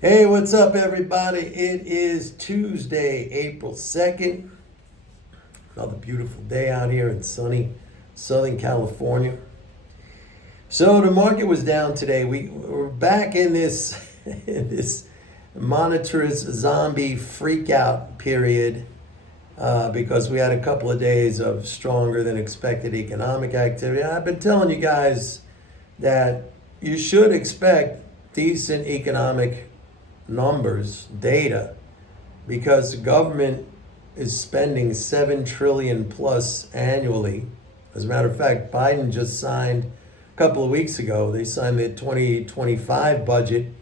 Hey, what's up, everybody? It is Tuesday, April 2nd. Another beautiful day out here in sunny Southern California. So the market was down today. We're back in this in this monetarist zombie freakout period because we had a couple of days of stronger than expected economic activity. I've been telling you guys that you should expect decent economic numbers, data, because the government is spending 7 trillion plus annually. As a matter of fact, Biden just signed a couple of weeks ago, they signed the 2025 budget.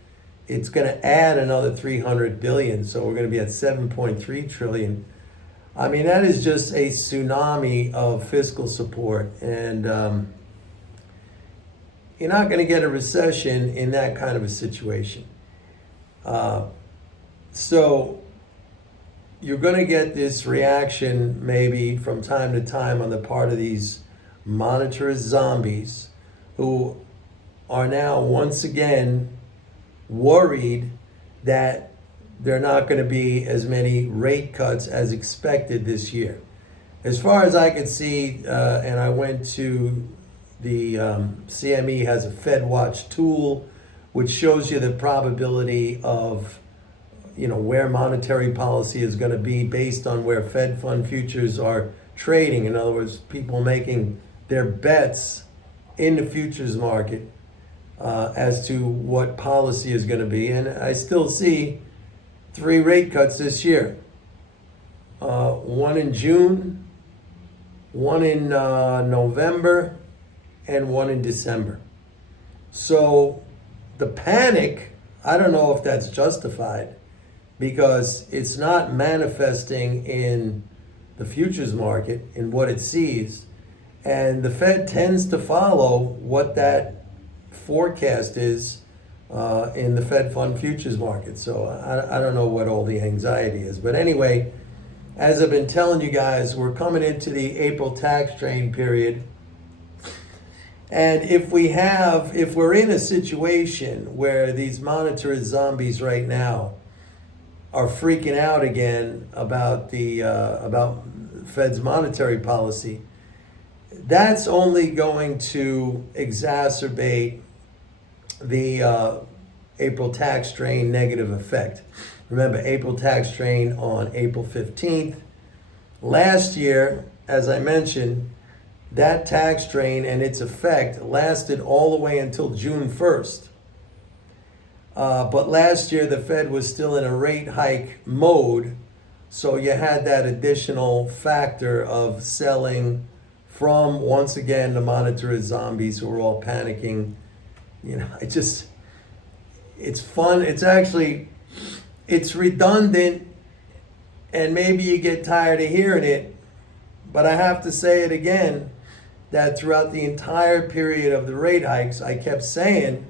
It's going to add another 300 billion, so we're going to be at 7.3 trillion. I mean, that is just a tsunami of fiscal support, and you're not going to get a recession in that kind of a situation. So you're going to get this reaction maybe from time to time on the part of these monetarist zombies who are now once again worried that there are not going to be as many rate cuts as expected this year. As far as I could see, and I went to the CME has a Fed Watch tool which shows you the probability of where monetary policy is going to be based on where Fed fund futures are trading. In other words, people making their bets in the futures market as to what policy is going to be. And I still see 3 rate cuts this year. One in June, one in November, and one in December. So the panic, I don't know if that's justified because it's not manifesting in the futures market in what it sees. And the Fed tends to follow what that forecast is in the Fed fund futures market. So I don't know what all the anxiety is. But anyway, as I've been telling you guys, we're coming into the April tax drain period. And if we're in a situation where these monetarist zombies right now are freaking out again about the about Fed's monetary policy, that's only going to exacerbate the April tax drain negative effect. Remember, April tax drain on April 15th. Last year, as I mentioned, that tax drain and its effect lasted all the way until June 1st. But last year, the Fed was still in a rate hike mode, so you had that additional factor of selling from, once again, the monetarist zombies who were all panicking. It's fun. It's redundant, and maybe you get tired of hearing it, but I have to say it again, that throughout the entire period of the rate hikes, I kept saying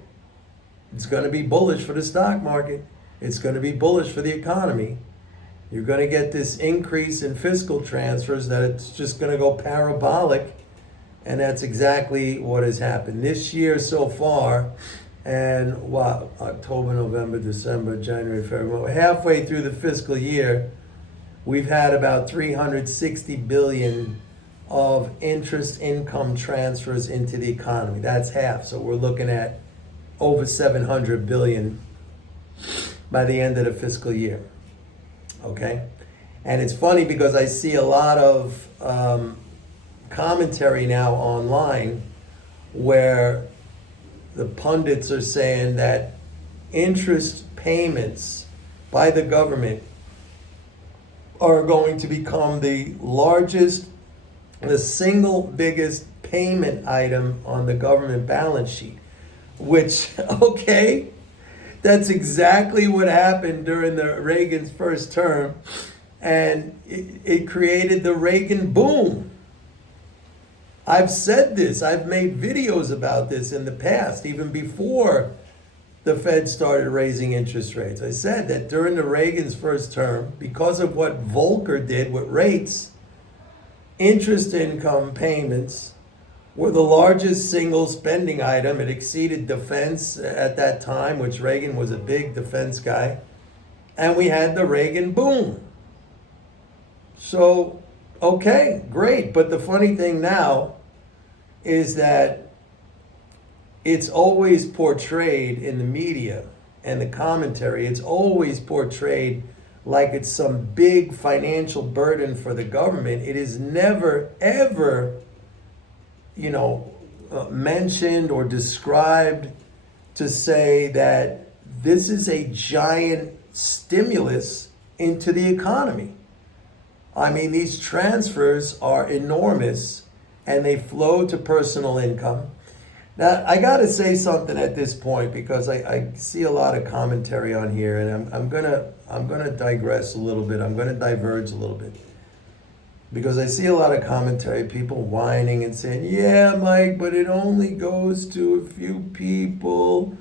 it's going to be bullish for the stock market. It's going to be bullish for the economy. You're going to get this increase in fiscal transfers that it's just going to go parabolic. And that's exactly what has happened this year so far. And October, November, December, January, February, halfway through the fiscal year, we've had about 360 billion of interest income transfers into the economy. That's half. So we're looking at over 700 billion by the end of the fiscal year. Okay? And it's funny because I see a lot of commentary now online where the pundits are saying that interest payments by the government are going to become the single biggest payment item on the government balance sheet. Which, okay, that's exactly what happened during the Reagan's first term, and it created the Reagan boom. I've said this, I've made videos about this in the past, even before the Fed started raising interest rates. I said that during the Reagan's first term, because of what Volcker did with rates, interest income payments were the largest single spending item. It exceeded defense at that time, which Reagan was a big defense guy. And we had the Reagan boom. So, okay, great. But the funny thing now is that it's always portrayed in the media and the commentary, it's always portrayed like it's some big financial burden for the government. It is never, ever, mentioned or described to say that this is a giant stimulus into the economy. I mean, these transfers are enormous and they flow to personal income. Now, I got to say something at this point because I see a lot of commentary on here, and I'm gonna digress a little bit. I'm gonna diverge a little bit because I see a lot of commentary, people whining and saying, "Yeah, Mike, but it only goes to a few people,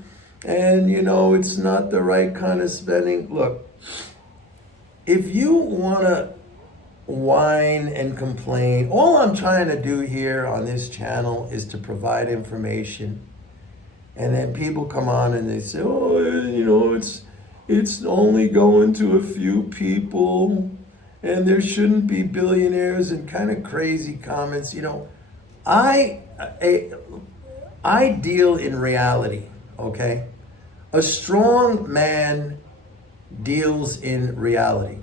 and it's not the right kind of spending." Look, if you wanna whine and complain. All I'm trying to do here on this channel is to provide information. And then people come on and they say, "Oh, it's only going to a few people and there shouldn't be billionaires," and kind of crazy comments. I deal in reality, okay? A strong man deals in reality.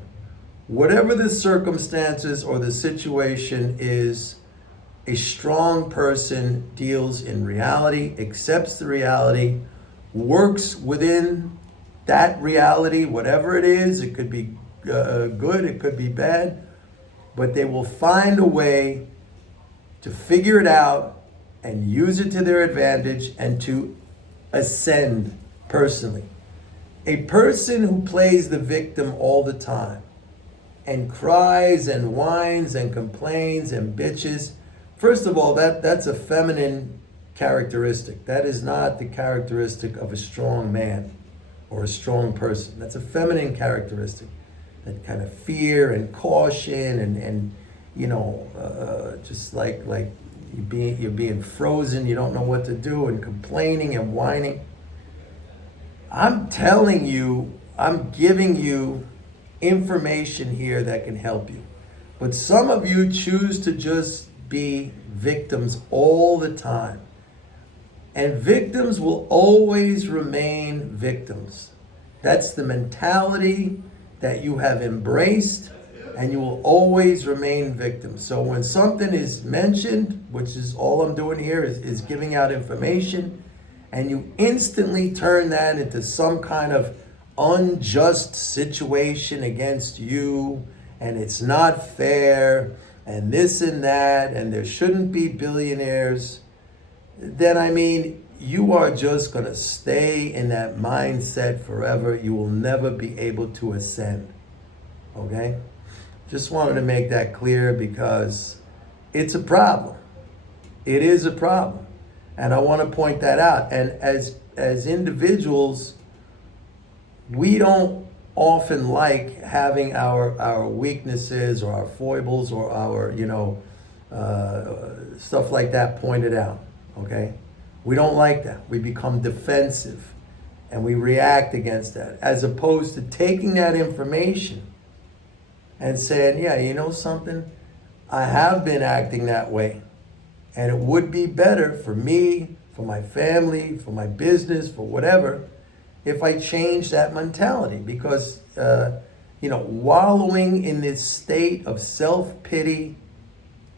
Whatever the circumstances or the situation is, a strong person deals in reality, accepts the reality, works within that reality, whatever it is. It could be good, it could be bad, but they will find a way to figure it out and use it to their advantage and to ascend personally. A person who plays the victim all the time and cries and whines and complains and bitches. First of all, that's a feminine characteristic. That is not the characteristic of a strong man or a strong person. That's a feminine characteristic. That kind of fear and caution and just like you're being frozen, you don't know what to do, and complaining and whining. I'm telling you, I'm giving you information here that can help you. But some of you choose to just be victims all the time. And victims will always remain victims. That's the mentality that you have embraced, and you will always remain victims. So when something is mentioned, which is all I'm doing here is giving out information, and you instantly turn that into some kind of unjust situation against you, and it's not fair, and this and that, and there shouldn't be billionaires, then you are just going to stay in that mindset forever. You will never be able to ascend. Okay? Just wanted to make that clear because it's a problem. It is a problem. And I want to point that out. And as individuals, we don't often like having our weaknesses or our foibles or our, stuff like that pointed out, okay? We don't like that. We become defensive and we react against that, as opposed to taking that information and saying, yeah, you know something? I have been acting that way, and it would be better for me, for my family, for my business, for whatever, if I change that mentality. Because, wallowing in this state of self-pity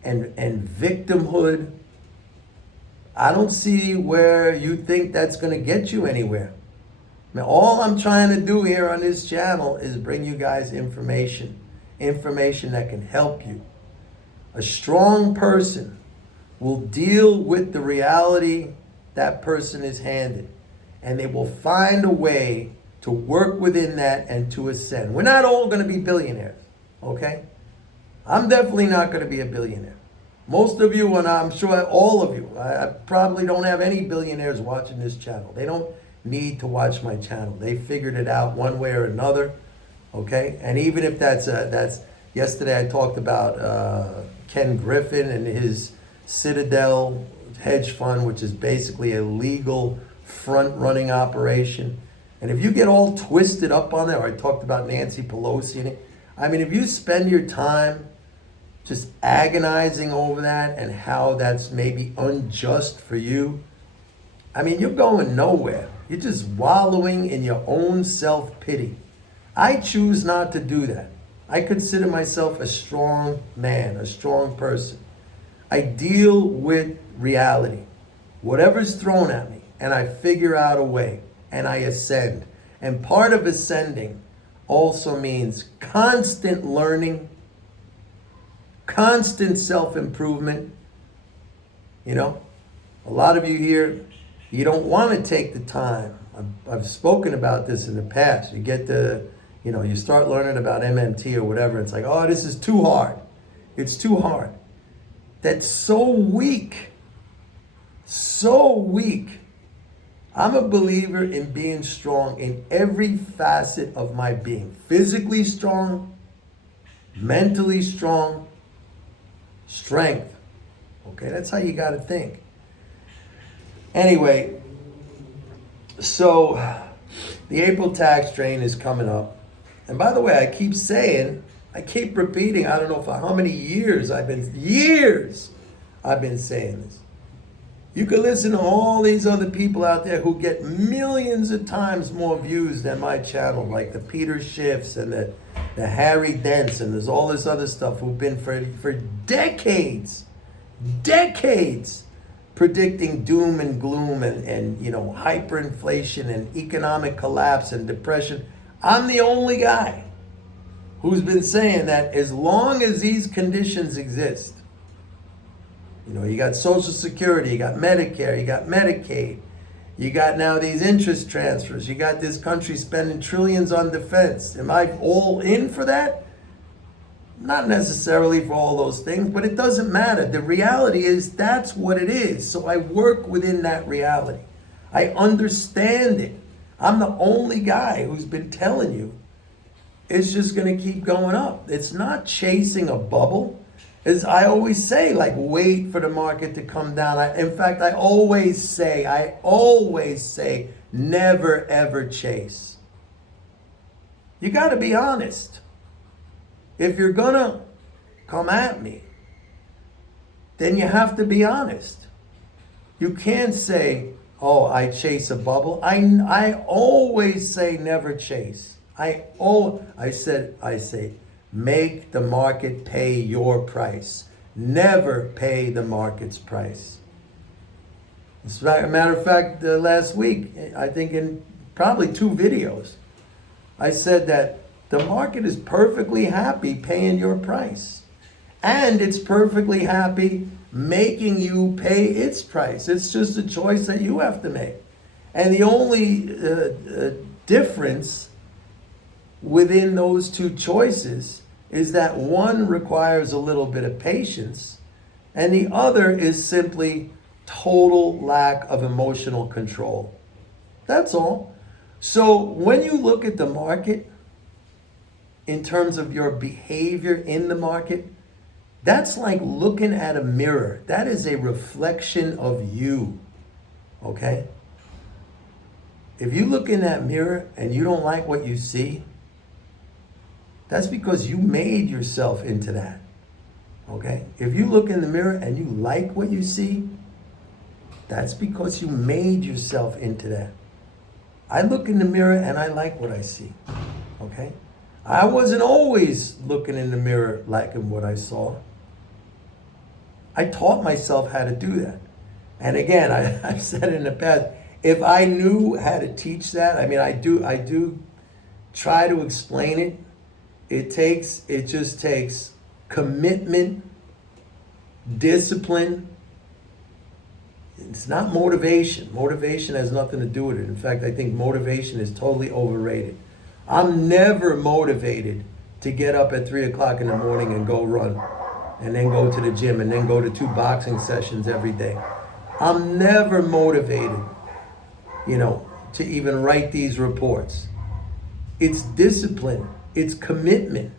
and victimhood, I don't see where you think that's going to get you anywhere. All I'm trying to do here on this channel is bring you guys information that can help you. A strong person will deal with the reality that person is handed, and they will find a way to work within that and to ascend. We're not all going to be billionaires, okay? I'm definitely not going to be a billionaire. Most of you, and I'm sure all of you, I probably don't have any billionaires watching this channel. They don't need to watch my channel. They figured it out one way or another, okay? And even if that's yesterday I talked about Ken Griffin and his Citadel hedge fund, which is basically a legal front-running operation. And if you get all twisted up on that, or I talked about Nancy Pelosi and it, I mean, if you spend your time just agonizing over that and how that's maybe unjust for you, I mean, you're going nowhere. You're just wallowing in your own self-pity. I choose not to do that. I consider myself a strong man, a strong person. I deal with reality, whatever's thrown at me, and I figure out a way, and I ascend. And part of ascending also means constant learning, constant self-improvement. You know, a lot of you here, you don't want to take the time. I've spoken about this in the past. You get the, you know, you start learning about MMT or whatever. It's like, oh, this is too hard. It's too hard. That's so weak. So weak. I'm a believer in being strong in every facet of my being. Physically strong, mentally strong, strength. Okay, that's how you got to think. Anyway, so the April tax drain is coming up. And by the way, I keep repeating, I don't know for how many years I've been saying this. You can listen to all these other people out there who get millions of times more views than my channel, like the Peter Schiffs and the Harry Dents, and there's all this other stuff who've been for decades predicting doom and gloom and you know, hyperinflation and economic collapse and depression. I'm the only guy who's been saying that as long as these conditions exist, you know, you got Social Security, you got Medicare, you got Medicaid, you got now these interest transfers, you got this country spending trillions on defense. Am I all in for that? Not necessarily for all those things, but it doesn't matter. The reality is that's what it is. So I work within that reality. I understand it. I'm the only guy who's been telling you it's just going to keep going up. It's not chasing a bubble. As I always say, like, wait for the market to come down. In fact, I always say, never ever chase. You got to be honest. If you're going to come at me, then you have to be honest. You can't say, oh, I chase a bubble. I always say never chase. I say, make the market pay your price. Never pay the market's price. As a matter of fact, last week, I think in probably 2 videos, I said that the market is perfectly happy paying your price. And it's perfectly happy making you pay its price. It's just a choice that you have to make. And the only difference within those 2 choices is that one requires a little bit of patience and the other is simply total lack of emotional control. That's all. So when you look at the market in terms of your behavior in the market, that's like looking at a mirror. That is a reflection of you, okay? If you look in that mirror and you don't like what you see, that's because you made yourself into that, okay? If you look in the mirror and you like what you see, that's because you made yourself into that. I look in the mirror and I like what I see, okay? I wasn't always looking in the mirror liking what I saw. I taught myself how to do that. And again, I've said it in the past, if I knew how to teach that, I mean, I do try to explain it. It just takes commitment, discipline. It's not motivation. Motivation has nothing to do with it. In fact, I think motivation is totally overrated. I'm never motivated to get up at 3 o'clock in the morning and go run and then go to the gym and then go to 2 boxing sessions every day. I'm never motivated, to even write these reports. It's discipline. It's commitment.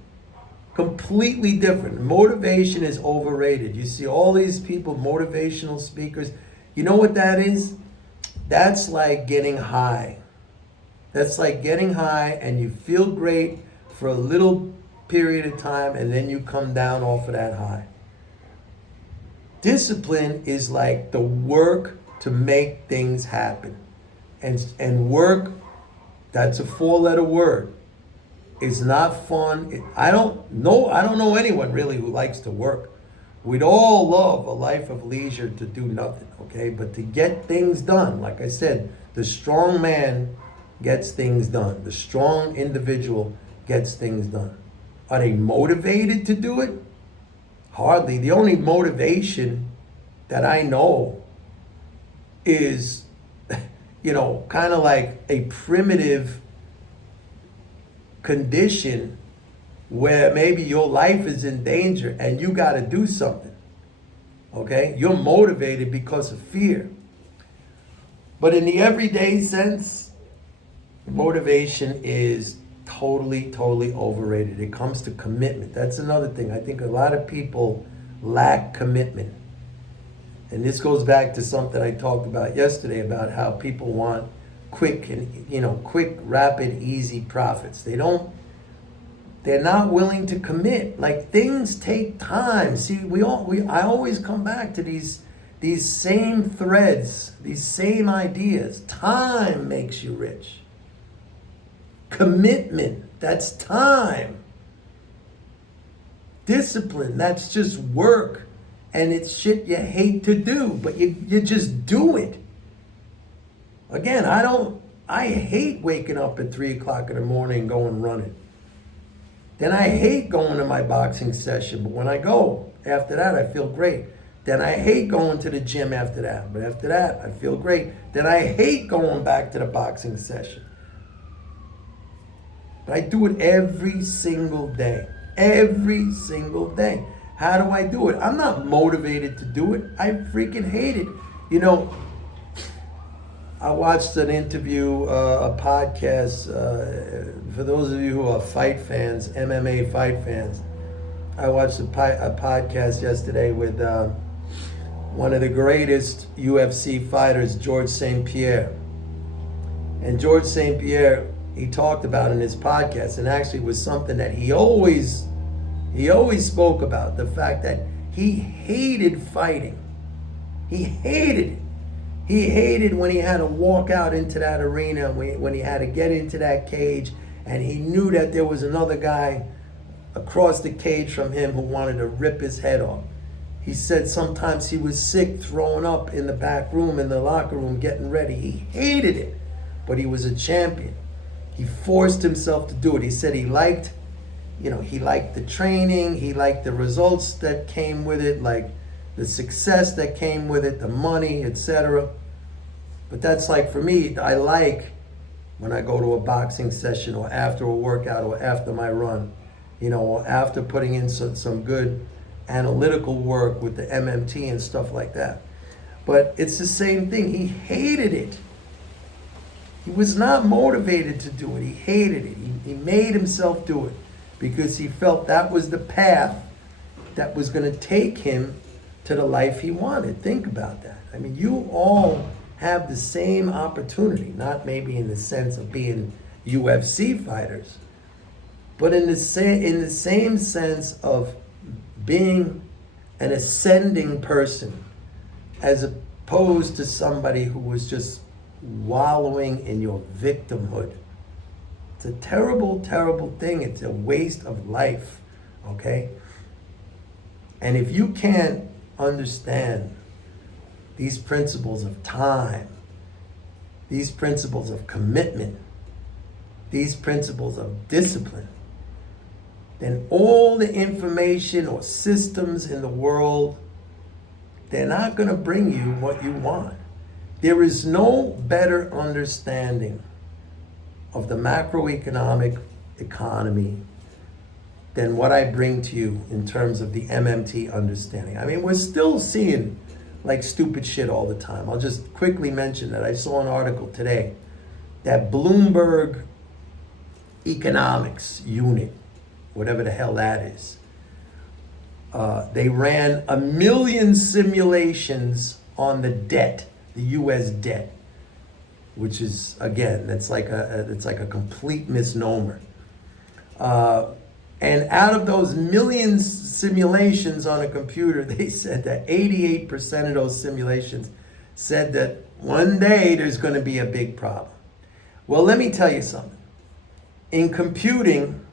Completely different. Motivation is overrated. You see all these people, motivational speakers, You know what that is? That's like getting high. That's like getting high and you feel great for a little period of time and then you come down off of that high. Discipline is like the work to make things happen. And work, that's a 4-letter word. It's not fun. I don't know anyone really who likes to work. We'd all love a life of leisure to do nothing, okay? But to get things done, like I said, the strong man gets things done. The strong individual gets things done. Are they motivated to do it? Hardly. The only motivation that I know is, kind of like a primitive condition where maybe your life is in danger and you got to do something. Okay? You're motivated because of fear. But in the everyday sense, motivation is totally overrated. It comes to commitment. That's another thing. I think a lot of people lack commitment. And this goes back to something I talked about yesterday about how people want quick, rapid, easy profits. They're not willing to commit. Like, things take time. See, I always come back to these same threads, these same ideas. Time makes you rich. Commitment, that's time. Discipline, that's just work. And it's shit you hate to do, but you just do it. Again, I hate waking up at 3 o'clock in the morning and going running. Then I hate going to my boxing session, but when I go, after that, I feel great. Then I hate going to the gym after that, but after that, I feel great. Then I hate going back to the boxing session. But I do it every single day. Every single day. How do I do it? I'm not motivated to do it. I freaking hate it. I watched an interview, a podcast, for those of you who are fight fans, MMA fight fans. I watched a podcast yesterday with one of the greatest UFC fighters, George St. Pierre. And George St. Pierre, he talked about in his podcast, and actually was something that he always spoke about, the fact that he hated fighting. He hated it. He hated when he had to walk out into that arena, when he had to get into that cage, and he knew that there was another guy across the cage from him who wanted to rip his head off. He said sometimes he was sick, throwing up in the back room, in the locker room, getting ready. He hated it, but he was a champion. He forced himself to do it. He said he liked the training, he liked the results that came with it, like the success that came with it, the money, etc. But that's like, for me, I like when I go to a boxing session or after a workout or after my run, or after putting in some good analytical work with the MMT and stuff like that. But it's the same thing. He hated it. He was not motivated to do it. He hated it. He made himself do it because he felt that was the path that was going to take him to the life he wanted. Think about that. I mean, you all have the same opportunity, not maybe in the sense of being UFC fighters, but in the same sense of being an ascending person, as opposed to somebody who was just wallowing in your victimhood. It's a terrible, terrible thing. It's a waste of life, okay? And if you can't understand these principles of time, these principles of commitment, these principles of discipline, then all the information or systems in the world, they're not going to bring you what you want. There is no better understanding of the macroeconomic economy than what I bring to you in terms of the MMT understanding. I mean, we're still seeing like stupid shit all the time. I'll just quickly mention that I saw an article today that Bloomberg economics unit, whatever the hell that is, they ran 1 million simulations on the debt, the U.S. debt, which is, again, it's like a complete misnomer. And out of those millions simulations on a computer, they said that 88% of those simulations said that one day there's going to be a big problem. Well, let me tell you something. In computing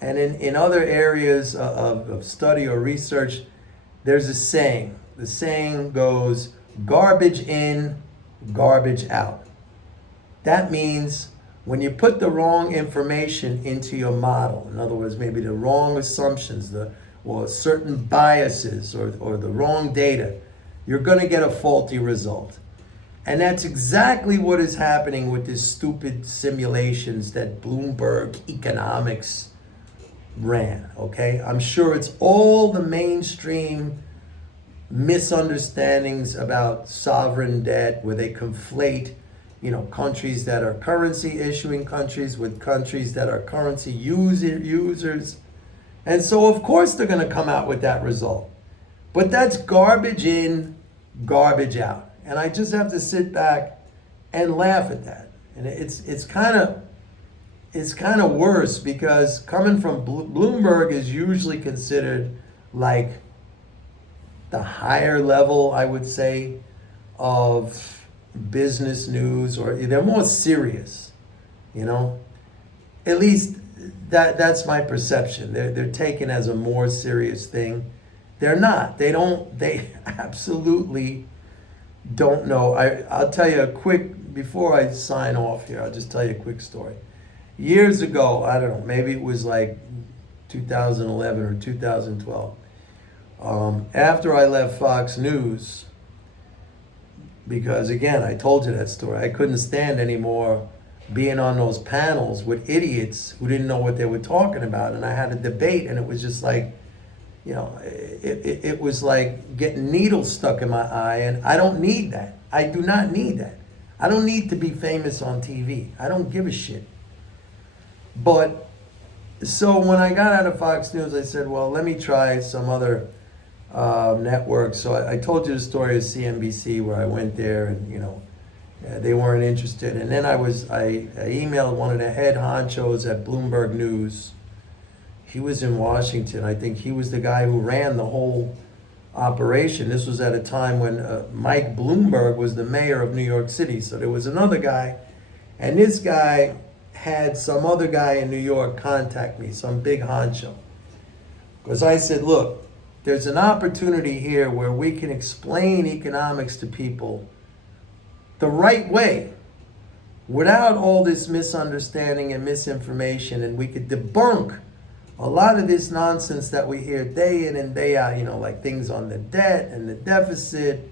and in other areas of study or research, there's a saying. The saying goes, garbage in, garbage out. That means when you put the wrong information into your model, in other words, maybe the wrong assumptions, or certain biases, or the wrong data, you're going to get a faulty result. And that's exactly what is happening with these stupid simulations that Bloomberg Economics ran, okay? I'm sure it's all the mainstream misunderstandings about sovereign debt where they conflate, countries that are currency issuing countries with countries that are currency users. And so of course they're going to come out with that result. But that's garbage in, garbage out. And I just have to sit back and laugh at that. And it's kind of worse because coming from Bloomberg is usually considered like the higher level, I would say, of business news, or they're more serious, At least that's my perception. They're taken as a more serious thing. They're not. They absolutely don't know. I'll tell you before I sign off here, I'll just tell you a quick story. Years ago, I don't know, maybe it was like 2011 or 2012. After I left Fox News, because again, I told you that story, I couldn't stand anymore being on those panels with idiots who didn't know what they were talking about. And I had a debate, and it was just like, it was like getting needles stuck in my eye, and I don't need that. I do not need that. I don't need to be famous on TV. I don't give a shit. But so when I got out of Fox News, I said, well, let me try some other networks. So I told you the story of CNBC where I went there, and they weren't interested. And then I emailed one of the head honchos at Bloomberg News. He was in Washington. I think he was the guy who ran the whole operation. This was at a time when Mike Bloomberg was the mayor of New York City. So there was another guy, and this guy had some other guy in New York contact me, some big honcho. Because I said, look, there's an opportunity here where we can explain economics to people the right way without all this misunderstanding and misinformation, and we could debunk a lot of this nonsense that we hear day in and day out, like things on the debt and the deficit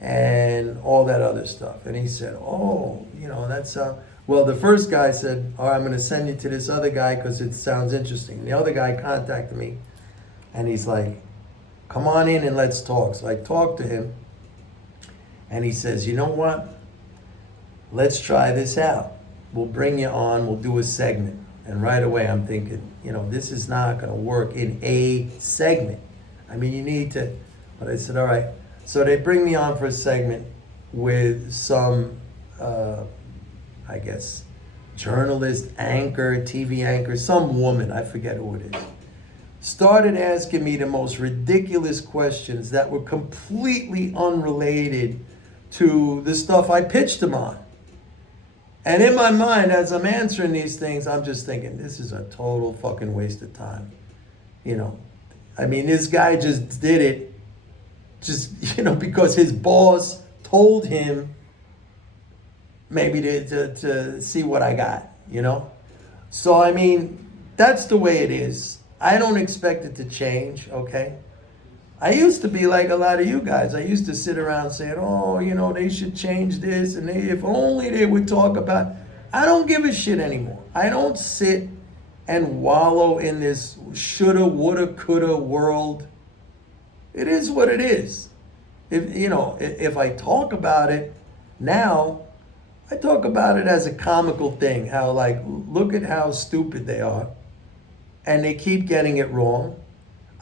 and all that other stuff. And he said, oh, that's, well, the first guy said, all right, I'm going to send you to this other guy because it sounds interesting. And the other guy contacted me, and he's like, come on in and let's talk. So I talked to him, and he says, you know what? Let's try this out. We'll bring you on. We'll do a segment. And right away, I'm thinking, this is not going to work in a segment. I mean, you need to. But I said, all right. So they bring me on for a segment with some, I guess, journalist, anchor, TV anchor, some woman, I forget who it is, started asking me the most ridiculous questions that were completely unrelated to the stuff I pitched them on. And in my mind, as I'm answering these things, I'm just thinking, this is a total fucking waste of time. I mean, this guy just did it because his boss told him maybe to see what I got, So, I mean, that's the way it is. I don't expect it to change, okay? I used to be like a lot of you guys. I used to sit around saying, oh, they should change this, and if only they would talk about. I don't give a shit anymore. I don't sit and wallow in this shoulda, woulda, coulda world. It is what it is. If I talk about it now, I talk about it as a comical thing. How, like, look at how stupid they are, and they keep getting it wrong.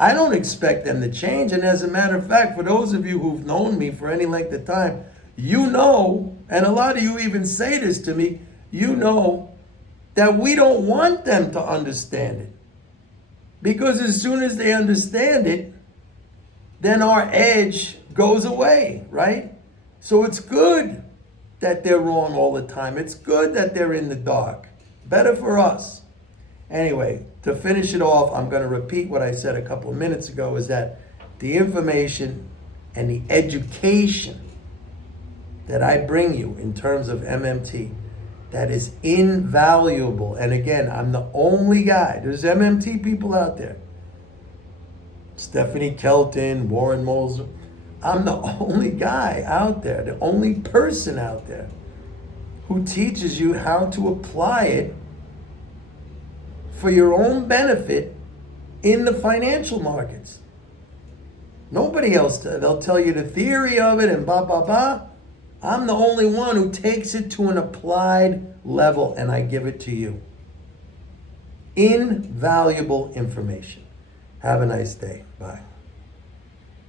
I don't expect them to change. And as a matter of fact, for those of you who've known me for any length of time, you know, and a lot of you even say this to me, you know that we don't want them to understand it. Because as soon as they understand it, then our edge goes away, right? So it's good that they're wrong all the time. It's good that they're in the dark. Better for us. Anyway, to finish it off, I'm going to repeat what I said a couple of minutes ago, is that the information and the education that I bring you in terms of MMT, that is invaluable. And again, I'm the only guy. There's MMT people out there. Stephanie Kelton, Warren Moser. I'm the only guy out there, the only person out there who teaches you how to apply it for your own benefit in the financial markets. Nobody else, they'll tell you the theory of it and blah, blah, blah. I'm the only one who takes it to an applied level, and I give it to you. Invaluable information. Have a nice day. Bye.